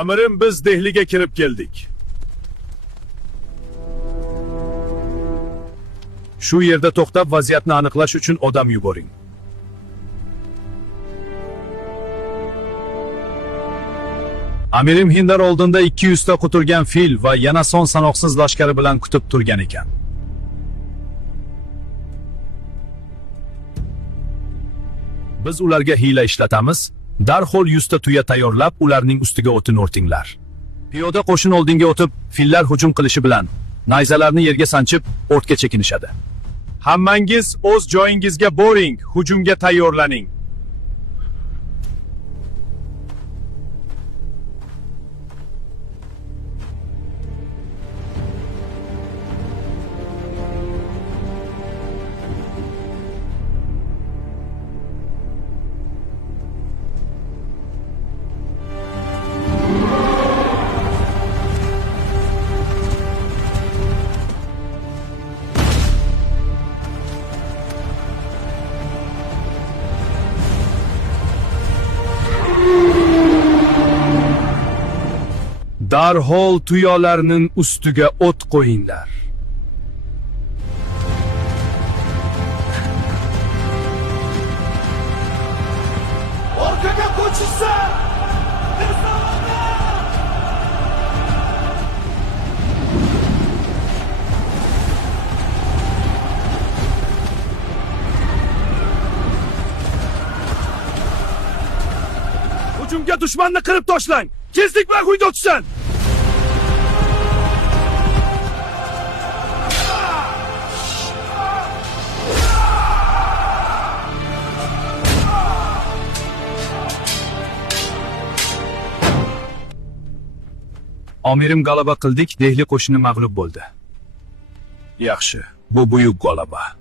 Amirim, biz Dehliga kirib keldik. Shu yerda to'xtab vaziyatni aniqlash uchun odam yuboring. Amirim Hindar oldinda 200 ta quturgan fil va yana son sanoqsiz lashkari bilan kutib turgan ekan. Biz ularga hiyla ishlatamiz. Darhol 100 ta tuya tayyorlab, ularning ustiga o'tin o'rtinglar. Piyoda qo'shin oldinga o'tib, fillar hujum qilishi bilan nayzalarni yerga sanchib, ortga chekinishadi. Hammangiz o'z joyingizga boring, hujumga tayyorlaning. Darhol tuyolarning ustiga o't qo'yinglar. Orkaga ko'chishsa! Hujumga dushmanni qirib tashlang. Tezlik bilan quyda o'tsin. Amirim g'alaba qildik, Dehli qo'shini mag'lub bo'ldi. Yaxshi, bu buyuk g'alaba.